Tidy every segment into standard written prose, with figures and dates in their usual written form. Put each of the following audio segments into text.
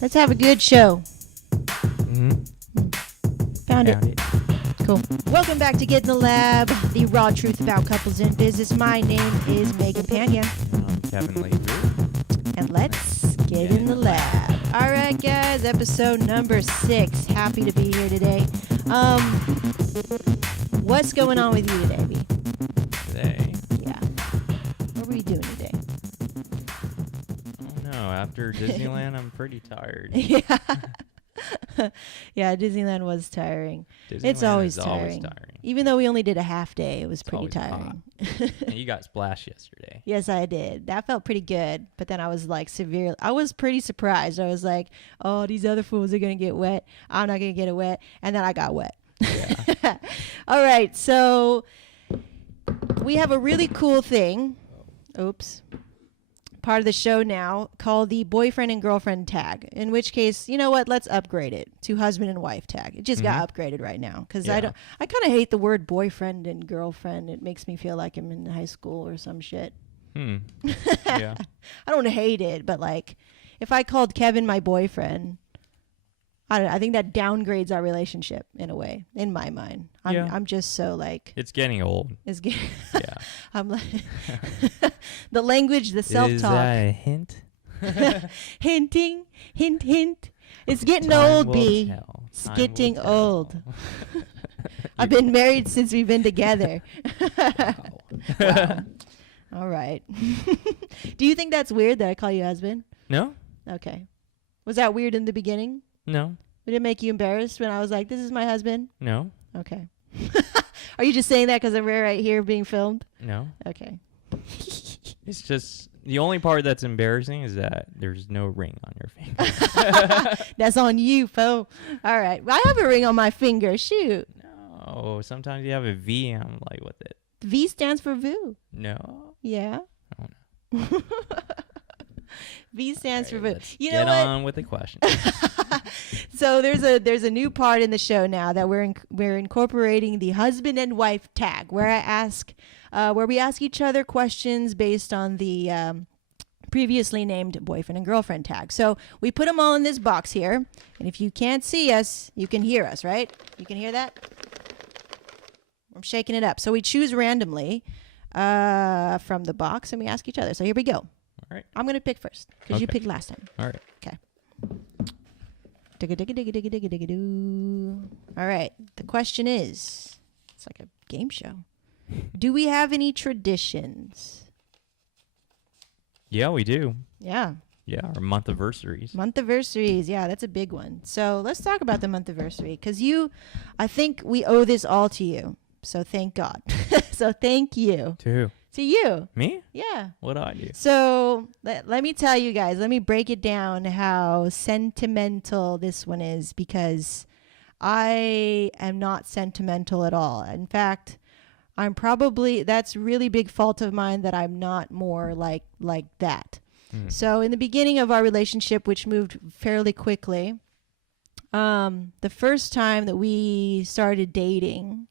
Let's have a good show. Found it. Cool. Welcome back to Get in the Lab, the raw truth about couples in business. My name is Megan Pania. I'm Kevin Lee. And let's get in the lab. All right, guys, episode number 6. Happy to be here today. What's going on with you today, B? Today? Yeah. What were you doing today? Oh, no. After Disneyland, I'm pretty tired. Yeah. Yeah, Disneyland was tiring. It's always tiring. Even though we only did a half day, it was pretty tiring. And you got splashed yesterday. Yes, I did. That felt pretty good. But then I was like I was pretty surprised. I was like, oh, these other fools are going to get wet. I'm not going to get it wet. And then I got wet. Yeah. All right. So we have a really cool thing. Oops. Part of the show now called the boyfriend and girlfriend tag, in which case, you know what, let's upgrade it to husband and wife tag. It just got upgraded right now because I kind of hate the word boyfriend and girlfriend. It makes me feel like I'm in high school or some shit. Yeah. I don't hate it, but like if I called Kevin my boyfriend, I don't know, I think that downgrades our relationship in a way, in my mind. I'm just so like... It's getting old. Yeah. I'm like... the language, the self-talk. Is that a hint? Hinting. Hint, hint. It's getting old, B. It's getting old. I've been married since we've been together. Wow. All right. Do you think that's weird that I call you husband? No. Okay. Was that weird in the beginning? No. Would it make you embarrassed when I was like, this is my husband? No. Okay. Are you just saying that because we're right here being filmed? No. Okay. It's just the only part that's embarrassing is that there's no ring on your finger. That's on you, fo. All right. I have a ring on my finger. Shoot. No. Sometimes you have a V and I'm like, what's it? V stands for VU. No. Yeah. I don't know. V stands for VU. You know know what? Get on with the question. So there's a new part in the show now that we're incorporating the husband and wife tag, where we ask each other questions based on the previously named boyfriend and girlfriend tag. So we put them all in this box here, and if you can't see us, you can hear us, right? You can hear that? I'm shaking it up. So we choose randomly from the box, and we ask each other. So here we go. All right. I'm going to pick first because you picked last time. All right. Okay. All right. The question is, it's like a game show. Do we have any traditions? Yeah, we do. Yeah. Yeah, our month-iversaries. Month-iversaries. Yeah, that's a big one. So let's talk about the month-iversary because I think we owe this all to you. So thank God. So thank you. To who? To you. Me? Yeah. What do I do? So let me tell you guys, let me break it down how sentimental this one is because I am not sentimental at all. In fact, that's a really big fault of mine that I'm not more like that. So in the beginning of our relationship, which moved fairly quickly, the first time that we started dating,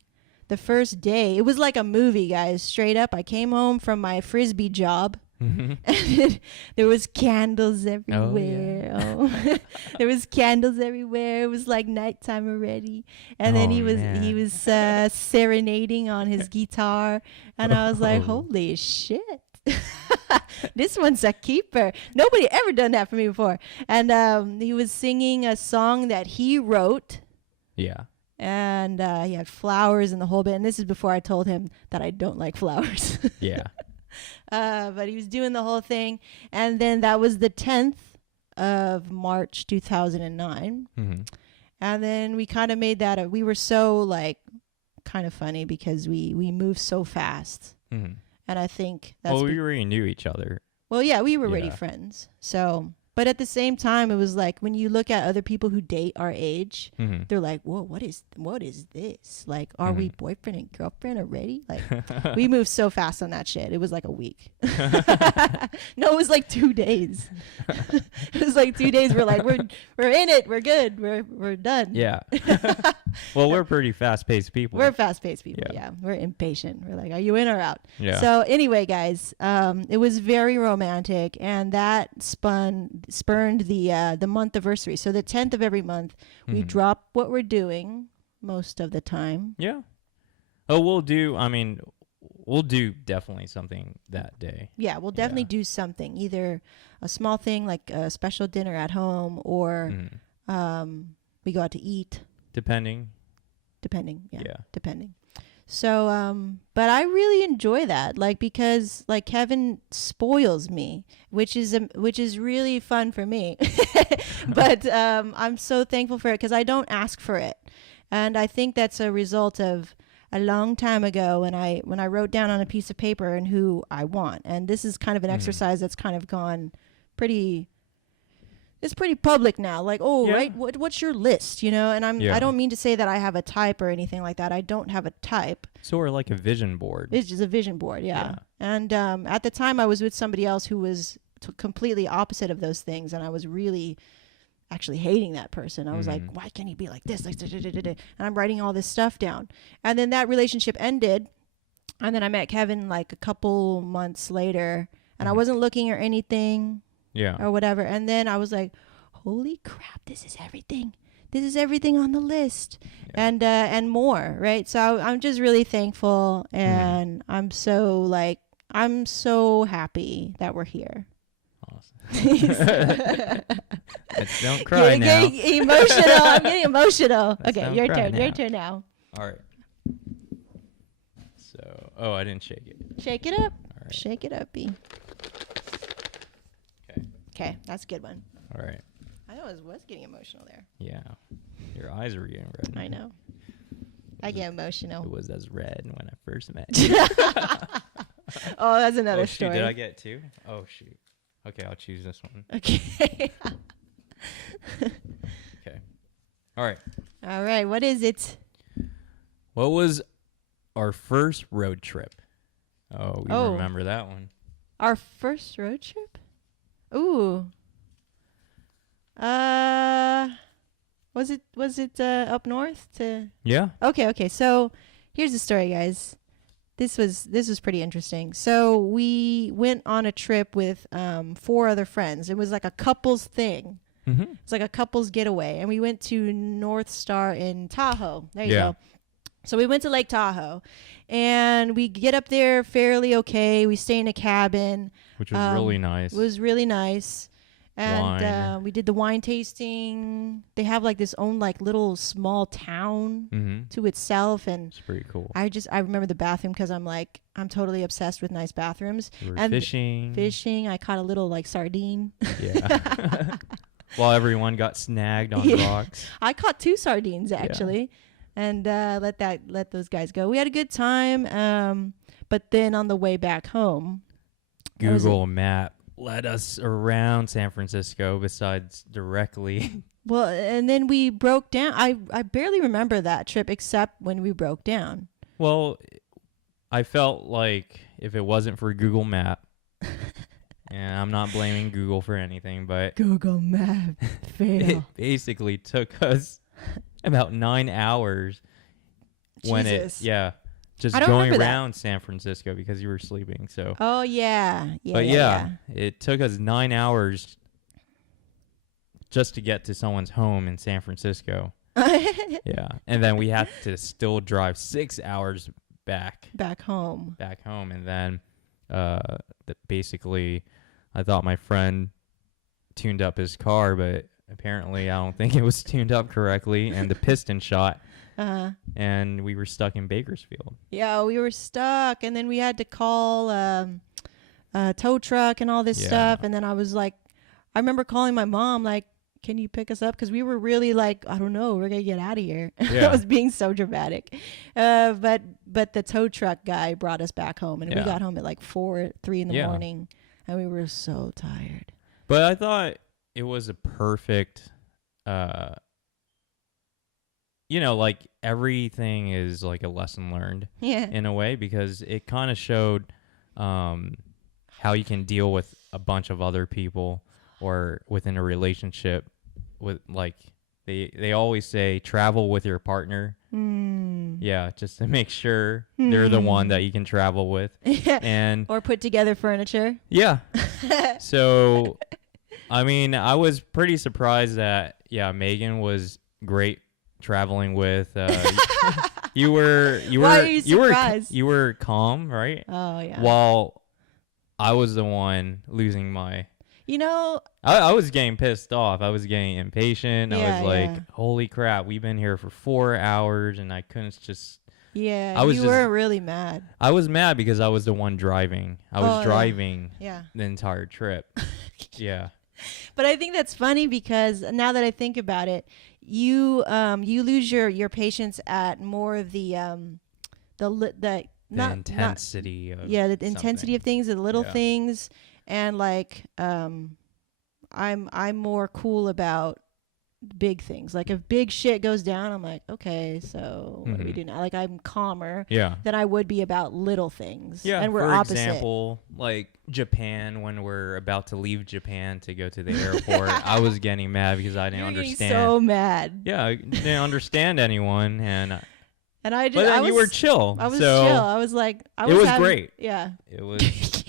the first day, it was like a movie, guys, straight up. I came home from my Frisbee job. And there was candles everywhere. Oh, yeah. There was candles everywhere. It was like nighttime already. And then he was serenading on his guitar. And I was like, holy shit. This one's a keeper. Nobody ever done that for me before. And he was singing a song that he wrote. Yeah. And he had flowers in the whole bit. And this is before I told him that I don't like flowers. Yeah. But he was doing the whole thing. And then that was the 10th of March, 2009. Mm-hmm. And then we kind of made that we were so like kind of funny because we moved so fast. Mm-hmm. And I think that's... Well, we already knew each other. Well, yeah, we were already friends. So... But at the same time, it was like when you look at other people who date our age, they're like, whoa, what is this? Like, are we boyfriend and girlfriend already? Like, we moved so fast on that shit. It was like a week. No, it was like 2 days. It was like 2 days. We're like, we're in it. We're good. We're done. Yeah. Well, we're pretty fast-paced people. We're fast-paced people. Yeah. Yeah. We're impatient. We're like, are you in or out? Yeah. So anyway, guys, it was very romantic, and that spurned the month anniversary. So the 10th of every month, we Mhm. drop what we're doing most of the time. Yeah. Oh, we'll do definitely something that day. Yeah, we'll definitely do something, either a small thing like a special dinner at home, or we go out to eat. Depending. Yeah. Depending. So, but I really enjoy that, like, because like Kevin spoils me, which is really fun for me. But I'm so thankful for it because I don't ask for it, and I think that's a result of a long time ago when I wrote down on a piece of paper and who I want, and this is kind of an exercise that's kind of gone pretty. It's pretty public now. Like, oh, Yeah. right, what's your list? You know, and Yeah. I don't mean to say that I have a type or anything like that. I don't have a type. So we're like a vision board. It's just a vision board, yeah. And at the time, I was with somebody else who was completely opposite of those things, and I was really actually hating that person. I was like, why can't he be like this? Like, and I'm writing all this stuff down. And then that relationship ended, and then I met Kevin like a couple months later, and I wasn't looking or anything. Yeah. Or whatever. And then I was like, holy crap, this is everything. This is everything on the list. Yeah. And more, right? So I'm just really thankful, and I'm so happy that we're here. Awesome. Don't cry now. Getting emotional. I'm getting emotional. Okay, your turn. Now. Your turn now. All right. So, I didn't shake it. Shake it up. All right. Shake it up, B. Okay, that's a good one. All right. I know I was getting emotional there. Yeah. Your eyes were getting red. I know. I get emotional. It was as red when I first met. Oh, that's another shoot, story. Did I get two? Oh, shoot. Okay, I'll choose this one. Okay. Okay. All right. All right. What is it? What was our first road trip? Oh, we remember that one. Our first road trip? Ooh. Was it up north to? Yeah. Okay. So here's the story, guys. This was pretty interesting. So we went on a trip with 4 other friends. It was like a couples thing. Mm-hmm. It's like a couples getaway, and we went to North Star in Tahoe. There you go. So we went to Lake Tahoe, and we get up there fairly okay. We stay in a cabin, which was really nice. It was really nice. And we did the wine tasting. They have like this own like little small town to itself, and it's pretty cool. I remember the bathroom because I'm totally obsessed with nice bathrooms. We were and fishing. I caught a little like sardine. Yeah. While everyone got snagged on rocks. I caught 2 sardines actually, and let those guys go. We had a good time. But then on the way back home, Google Map led us around San Francisco besides directly. Well, and then we broke down. I barely remember that trip except when we broke down. Well, I felt like if it wasn't for Google Map, and I'm not blaming Google for anything, but Google Map fail. It basically took us about 9 hours when Jesus. just going around San Francisco because you were sleeping. So. Oh yeah. But it took us 9 hours just to get to someone's home in San Francisco. Yeah, and then we had to still drive 6 hours back home, and then basically, I thought my friend tuned up his car, but apparently I don't think it was tuned up correctly, and the piston shot. And we were stuck in Bakersfield. Yeah, we were stuck, and then we had to call a tow truck and all this stuff. And then I was like, I remember calling my mom, like, can you pick us up? Because we were really like, I don't know, we're gonna get out of here. I was being so dramatic. But the tow truck guy brought us back home, and we got home at like 3 in the morning, and we were so tired. But I thought it was a perfect. Like everything is like a lesson learned in a way, because it kind of showed how you can deal with a bunch of other people or within a relationship with like they always say travel with your partner. Mm. Yeah, just to make sure they're the one that you can travel with. And or put together furniture. Yeah. So, I mean, I was pretty surprised that Megan was great traveling with. You were Why are you surprised? You were calm, right? Oh yeah. While I was the one losing my. You know, I was getting pissed off. I was getting impatient. Yeah, I was like, yeah. holy crap, we've been here for 4 hours and I couldn't just. Yeah, I was you just- were really mad. I was mad because I was the one driving. I was Oh, driving Yeah. the entire trip. Yeah. But I think that's funny because now that I think about it, you lose your patience at more of the Intensity of the something. intensity of things, the little Yeah. things, and like I'm more cool about big things. Like if big shit goes down, I'm like, okay, so what do we Mhm. do now? Like I'm calmer Yeah. than I would be about little things. Yeah. and we're for opposite. example, like Japan, when we're about to leave Japan to go to the airport, I was getting mad because I didn't You're getting understand. so mad. Yeah, I didn't understand anyone, and And I just, but then I you was, were chill. I was so chill. I was like, it was having, great. Yeah. It was.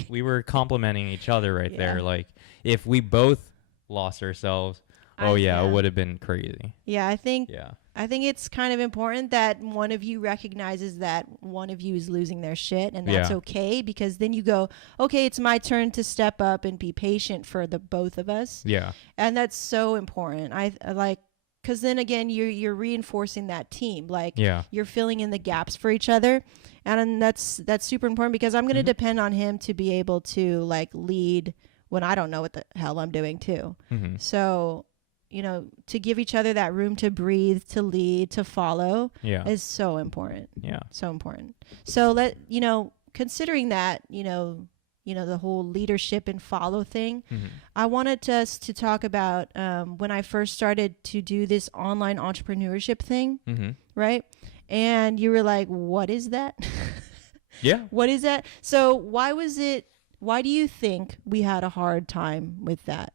We were complimenting each other right Yeah. there. Like if we both lost ourselves, it would have been crazy. Yeah, I think Yeah. it's kind of important that one of you recognizes that one of you is losing their shit, and that's Yeah. okay, because then you go, okay, it's my turn to step up and be patient for the both of us. Yeah. And that's so important. I like, because then again, you're reinforcing that team. Like Yeah. you're filling in the gaps for each other, and that's super important, because I'm going to Mhm. depend on him to be able to like lead when I don't know what the hell I'm doing too. Mm-hmm. So, to give each other that room to breathe, to lead, to follow Yeah. is so important. Yeah. So important. So considering that, the whole leadership and follow thing, Mm-hmm. I wanted us to talk about when I first started to do this online entrepreneurship thing, Mm-hmm. right? And you were like, what is that? Yeah. What is that? So why do you think we had a hard time with that?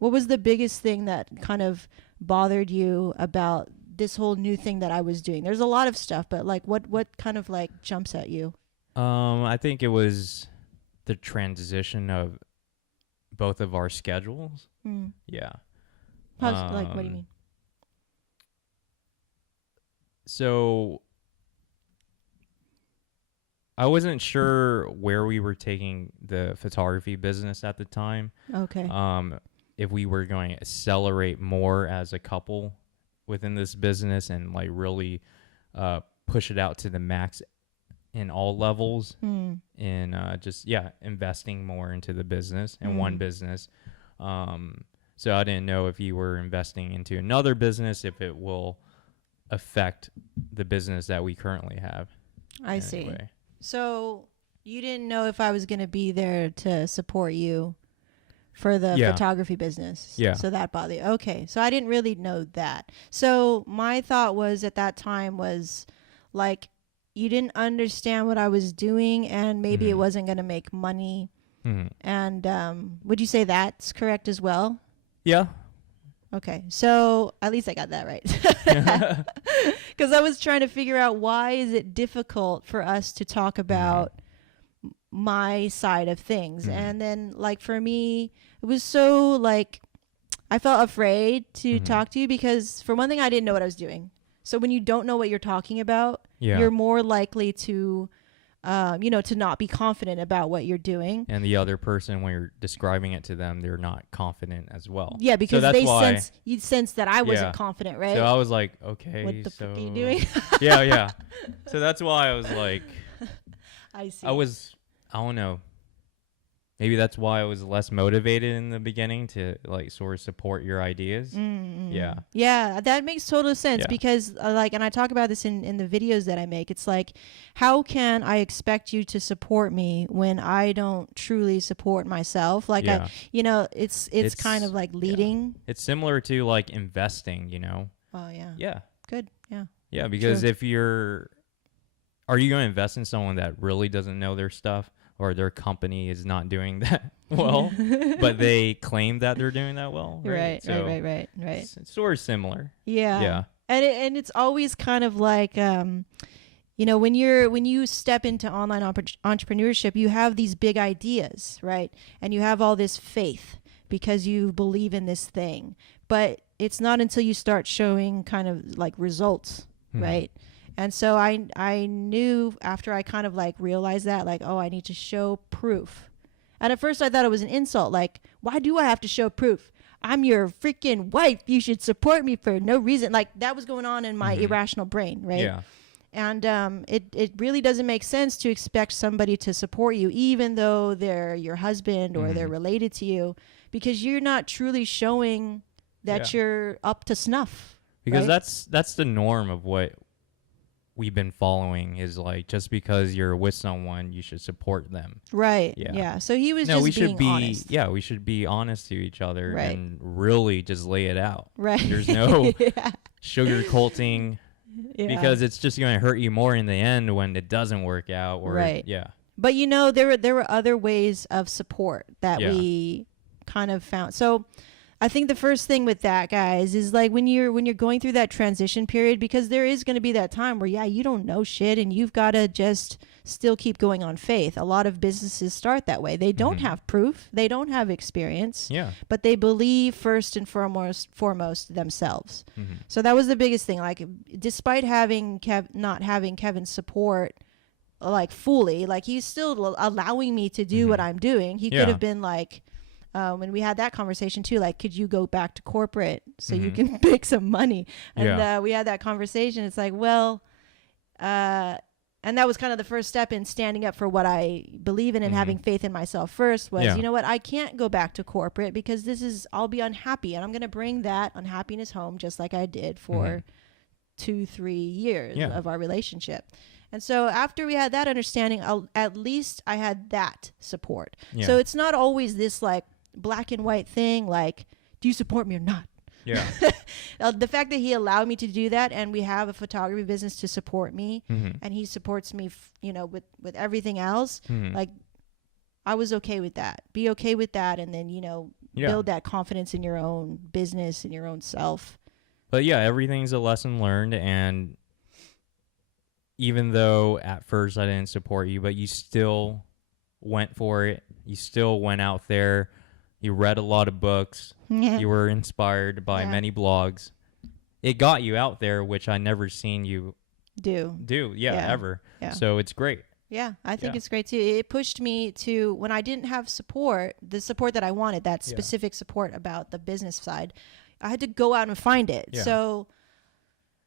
What was the biggest thing that kind of bothered you about this whole new thing that I was doing? There's a lot of stuff, but like what kind of like jumps at you? I think it was the transition of both of our schedules. Mm. Yeah. Like, what do you mean? So I wasn't sure where we were taking the photography business at the time. Okay. If we were going to accelerate more as a couple within this business and like really push it out to the max in all levels, and just investing more into the business and one business. So I didn't know if you were investing into another business, if it will affect the business that we currently have. I see. So you didn't know if I was going to be there to support you for the photography business. Yeah. So that bothered you. Okay. So I didn't really know that. So my thought was at that time was like, you didn't understand what I was doing, and maybe it wasn't going to make money. Mm-hmm. And would you say that's correct as well? Yeah. Okay. So at least I got that right. Because I was trying to figure out, why is it difficult for us to talk about my side of things? And then like for me, it was so like I felt afraid to talk to you, because for one thing, I didn't know what I was doing. So when you don't know what you're talking about, you're more likely to to not be confident about what you're doing. And the other person, when you're describing it to them, they're not confident as well. Yeah, because so you sense that I wasn't Yeah. confident, right? So I was like, okay, What the so fuck are you doing? yeah. So that's why I was like, I see. I don't know. Maybe that's why I was less motivated in the beginning to like sort of support your ideas. Yeah. Yeah, that makes total sense, Yeah. because and I talk about this in the videos that I make. It's like, how can I expect you to support me when I don't truly support myself? Like Yeah. it's kind of like leading. It's similar to like investing, Oh yeah. Yeah. Good. Yeah. Yeah, because True. are you going to invest in someone that really doesn't know their stuff? or their company is not doing that well, but they claim that they're doing that well. Right. So Right. it's sort of similar. Yeah. Yeah. And it's always kind of like, you know, when you step into online entrepreneurship, you have these big ideas, right? And you have all this faith because you believe in this thing, but it's not until you start showing kind of like results, right? And so I knew after I kind of like realized that, like, oh, I need to show proof. And at first I thought it was an insult. Like, why do I have to show proof? I'm your freaking wife. You should support me for no reason. Like, that was going on in my irrational brain, right? Yeah. And it really doesn't make sense to expect somebody to support you, even though they're your husband or they're related to you, because you're not truly showing that you're up to snuff. Because right? that's the norm of what we've been following, is like, just because you're with someone, you should support them. Right. Yeah. Yeah. So he was No, just being honest. Yeah, we should be honest to each other Right. and really just lay it out. Right. There's no yeah. sugarcoating, Yeah. because it's just going to hurt you more in the end when it doesn't work out. Or Right. Yeah. But you know, there were other ways of support that Yeah. we kind of found. So I think the first thing with that, guys, is like when you're going through that transition period, because there is going to be that time where, yeah, you don't know shit and you've got to just still keep going on faith. A lot of businesses start that way. They don't have proof. They don't have experience. Yeah. But they believe first and foremost themselves. So that was the biggest thing. Like, despite having not having Kevin's support, like fully, like he's still allowing me to do what I'm doing. He could have been like, when we had that conversation too, like, could you go back to corporate so you can make some money? And we had that conversation. It's like, well, and that was kind of the first step in standing up for what I believe in and having faith in myself first was, you know what, I can't go back to corporate because I'll be unhappy, and I'm going to bring that unhappiness home, just like I did for 2-3 years of our relationship. And so after we had that understanding, at least I had that support. Yeah. So it's not always this like black and white thing, like, do you support me or not? Yeah. The fact that he allowed me to do that, and we have a photography business to support me, and he supports me, you know, with everything else, like, I was okay with that. Be okay with that, and then, you know, build that confidence in your own business and your own self. But yeah, everything's a lesson learned, and even though at first I didn't support you, but you still went for it. You still went out there. You read a lot of books. You were inspired by many blogs. It got you out there, which I never seen you do. Ever. Yeah. So it's great. Yeah, I think it's great too. It pushed me to, when I didn't have support, the support that I wanted, that specific support about the business side, I had to go out and find it. Yeah. So,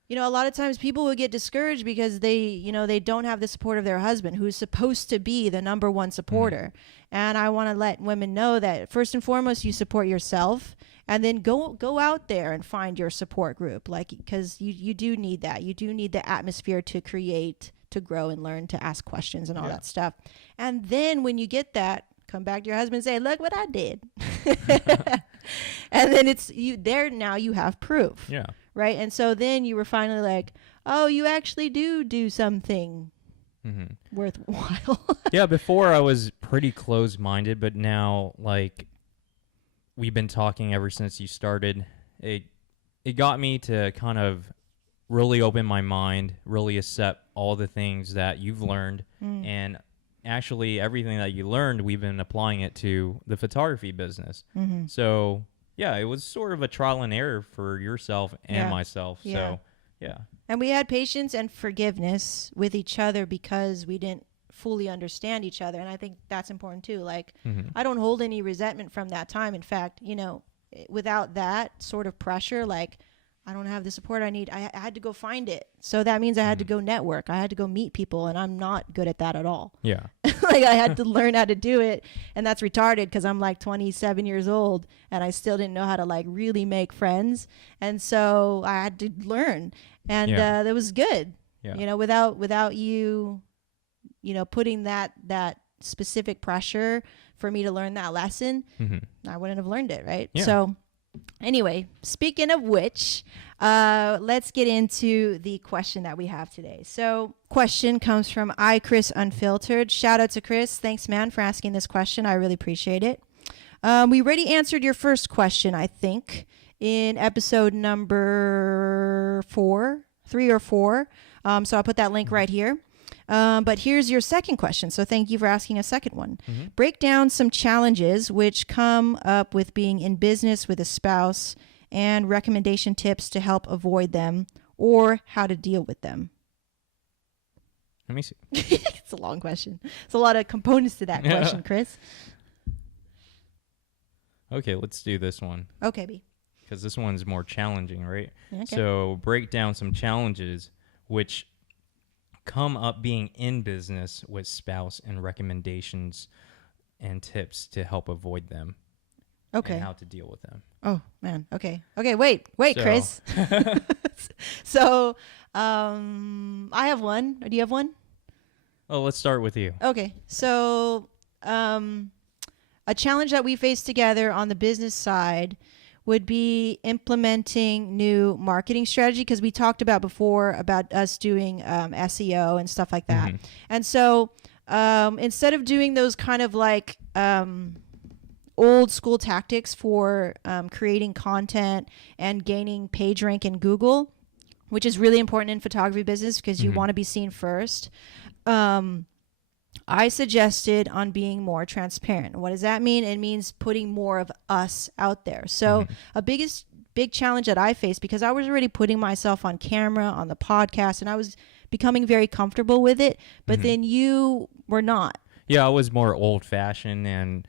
you know, a lot of times people will get discouraged because they don't have the support of their husband, who's supposed to be the number one supporter. And I want to let women know that first and foremost, you support yourself, and then go out there and find your support group. Like, because you do need that. You do need the atmosphere to create, to grow and learn, to ask questions and all that stuff. And then when you get that, come back to your husband and say, look what I did. And then it's you there. Now you have proof. Yeah. Right. And so then you were finally like, oh, you actually do something worthwhile. Yeah. Before I was pretty closed-minded, but now, like, we've been talking ever since you started. It got me to kind of really open my mind, really accept all the things that you've learned, and actually everything that you learned, we've been applying it to the photography business. So yeah, it was sort of a trial and error for yourself and myself. So yeah. And we had patience and forgiveness with each other because we didn't fully understand each other. And I think that's important too. Like, I don't hold any resentment from that time. In fact, you know, without that sort of pressure, like, I don't have the support I need. I had to go find it. So that means I had to go network. I had to go meet people, and I'm not good at that at all. Yeah. Like, I had to learn how to do it, and that's retarded because I'm like 27 years old, and I still didn't know how to like really make friends. And so I had to learn, and that was good. Yeah. You know, without you, you know, putting that specific pressure for me to learn that lesson, I wouldn't have learned it. Right. Yeah. So Anyway, speaking of which, let's get into the question that we have today. So, question comes from Chris Unfiltered. Shout out to Chris. Thanks, man, for asking this question. I really appreciate it. We already answered your first question, I think, in episode number 3 or 4. So I'll put that link right here. But here's your second question. So thank you for asking a second one. Mm-hmm. Break down some challenges which come up with being in business with a spouse and recommendation tips to help avoid them or how to deal with them. Let me see. It's a long question. It's a lot of components to that question, Chris. Okay, let's do this one. Okay, B. Because this one's more challenging, right? Okay. So break down some challenges which come up being in business with spouse and recommendations and tips to help avoid them. Okay. And how to deal with them. Oh, man. Okay. Okay, wait, So- Chris. So, I have one. Do you have one? Oh, let's start with you. Okay. So, a challenge that we face together on the business side would be implementing new marketing strategy, because we talked about before about us doing SEO and stuff like that. Mm-hmm. And so instead of doing those kind of like old school tactics for creating content and gaining page rank in Google, which is really important in photography business because you want to be seen first, I suggested on being more transparent. What does that mean? It means putting more of us out there. So a big challenge that I faced, because I was already putting myself on camera on the podcast and I was becoming very comfortable with it, but then you were not. Yeah, I was more old fashioned and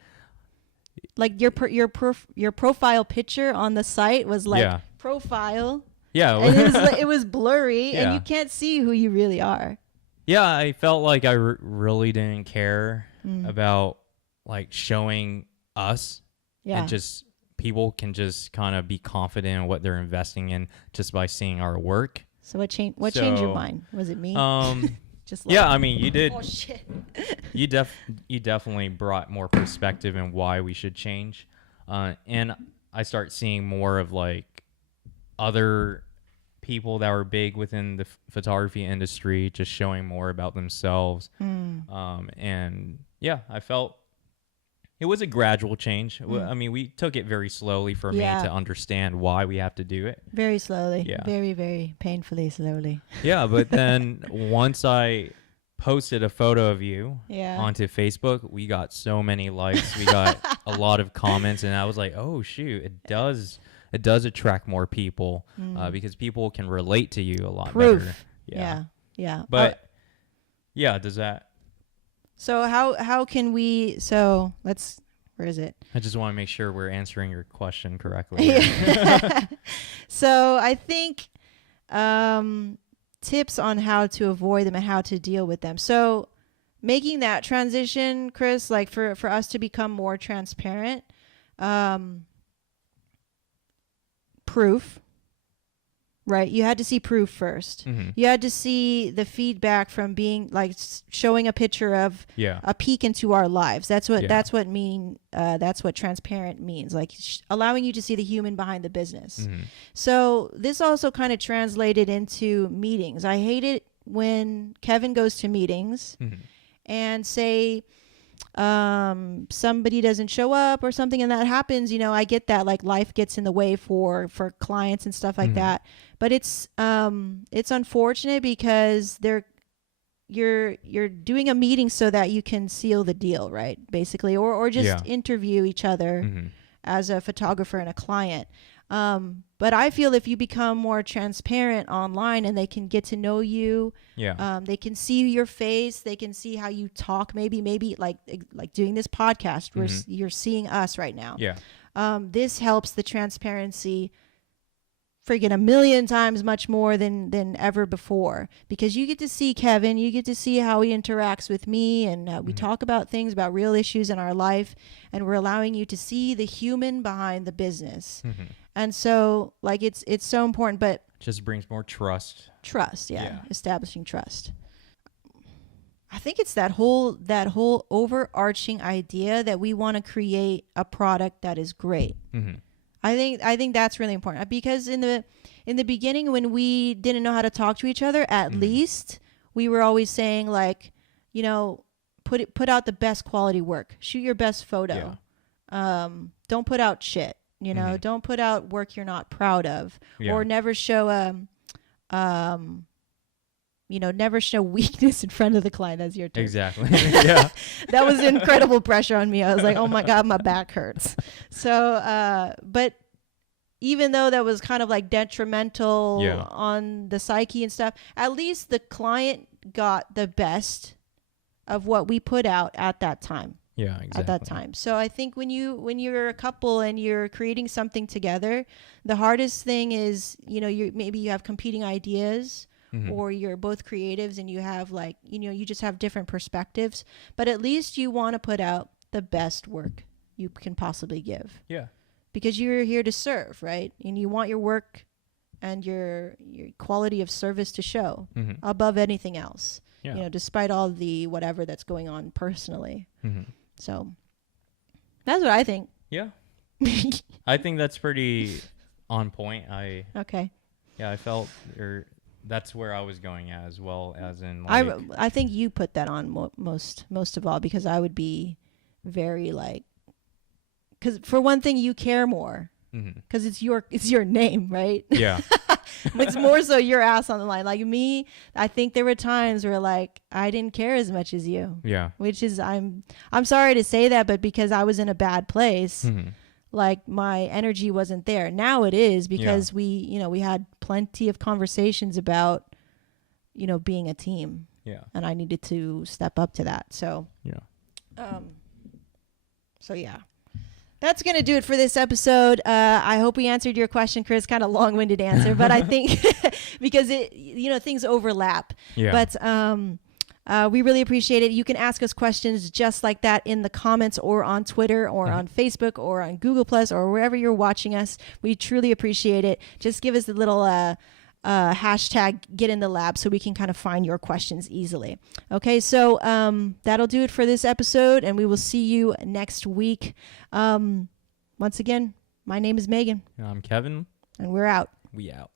like your profile picture on the site was like profile. Yeah. And it was blurry and Yeah. you can't see who you really are. Yeah, I felt like I really didn't care about like showing us. Yeah. And just people can just kind of be confident in what they're investing in just by seeing our work. So what changed your mind? Was it me? Just yeah, I mean, you did. Oh shit. You definitely brought more perspective in why we should change. And I start seeing more of like other people that were big within the photography industry just showing more about themselves. And yeah, I felt it was a gradual change. I mean, we took it very slowly for me to understand why we have to do it. Very slowly. Yeah. Very, very painfully slowly. Yeah, but then once I posted a photo of you onto Facebook, we got so many likes. We got a lot of comments, and I was like, oh shoot, it does attract more people because people can relate to you a lot better. Yeah. But yeah, does that? So how can we? So where is it? I just want to make sure we're answering your question correctly. So I think tips on how to avoid them and how to deal with them. So making that transition, Chris, like for us to become more transparent, proof, right? You had to see proof first. You had to see the feedback from being like showing a picture of a peek into our lives. That's what transparent means, like allowing you to see the human behind the business. So this also kind of translated into meetings. I hate it when Kevin goes to meetings and say somebody doesn't show up or something, and that happens. I get that, like life gets in the way for clients and stuff like that, but it's unfortunate because you're doing a meeting so that you can seal the deal, right, basically, or just interview each other as a photographer and a client. But I feel if you become more transparent online and they can get to know you, they can see your face, they can see how you talk, maybe like doing this podcast where you're seeing us right now. This helps the transparency friggin' a million times much more than ever before, because you get to see Kevin, you get to see how he interacts with me, and we talk about things, about real issues in our life, and we're allowing you to see the human behind the business. And so like it's so important, but just brings more trust. Establishing trust. I think it's that whole overarching idea that we want to create a product that is great. I think that's really important because in the beginning when we didn't know how to talk to each other, at least we were always saying like, you know, put out the best quality work, shoot your best photo. Don't put out shit, you know, don't put out work you're not proud of, or never show you know, never show weakness in front of the client. That's your term. Exactly. Yeah. That was incredible pressure on me. I was like, oh my God, my back hurts. So, but even though that was kind of like detrimental on the psyche and stuff, at least the client got the best of what we put out at that time. Yeah, exactly. At that time. So I think when you're a couple and you're creating something together, the hardest thing is, you know, maybe you have competing ideas. Or you're both creatives and you have like, you know, you just have different perspectives, but at least you want to put out the best work you can possibly give. Yeah. Because you're here to serve, right? And you want your work and your quality of service to show above anything else. Yeah. You know, despite all the whatever that's going on personally. So that's what I think. Yeah. I think that's pretty on point. Okay. Yeah, I felt that's where I was going at as well, as in like, I think you put that on most of all, because I would be very like, because for one thing you care more because it's your name, right? Yeah. It's more so your ass on the line. Like me, I think there were times where like I didn't care as much as you. Yeah. Which is I'm sorry to say that, but because I was in a bad place. Like my energy wasn't there. Now it is, because we had plenty of conversations about, you know, being a team. Yeah. And I needed to step up to that. So, so yeah, that's going to do it for this episode. I hope we answered your question, Chris. Kind of long-winded answer, but I think because things overlap. Yeah. But, we really appreciate it. You can ask us questions just like that in the comments or on Twitter or on Facebook or on Google Plus or wherever you're watching us. We truly appreciate it. Just give us a little hashtag get in the lab so we can kind of find your questions easily. Okay, so that'll do it for this episode, and we will see you next week. Once again, my name is Megan. And I'm Kevin. And we're out. We out.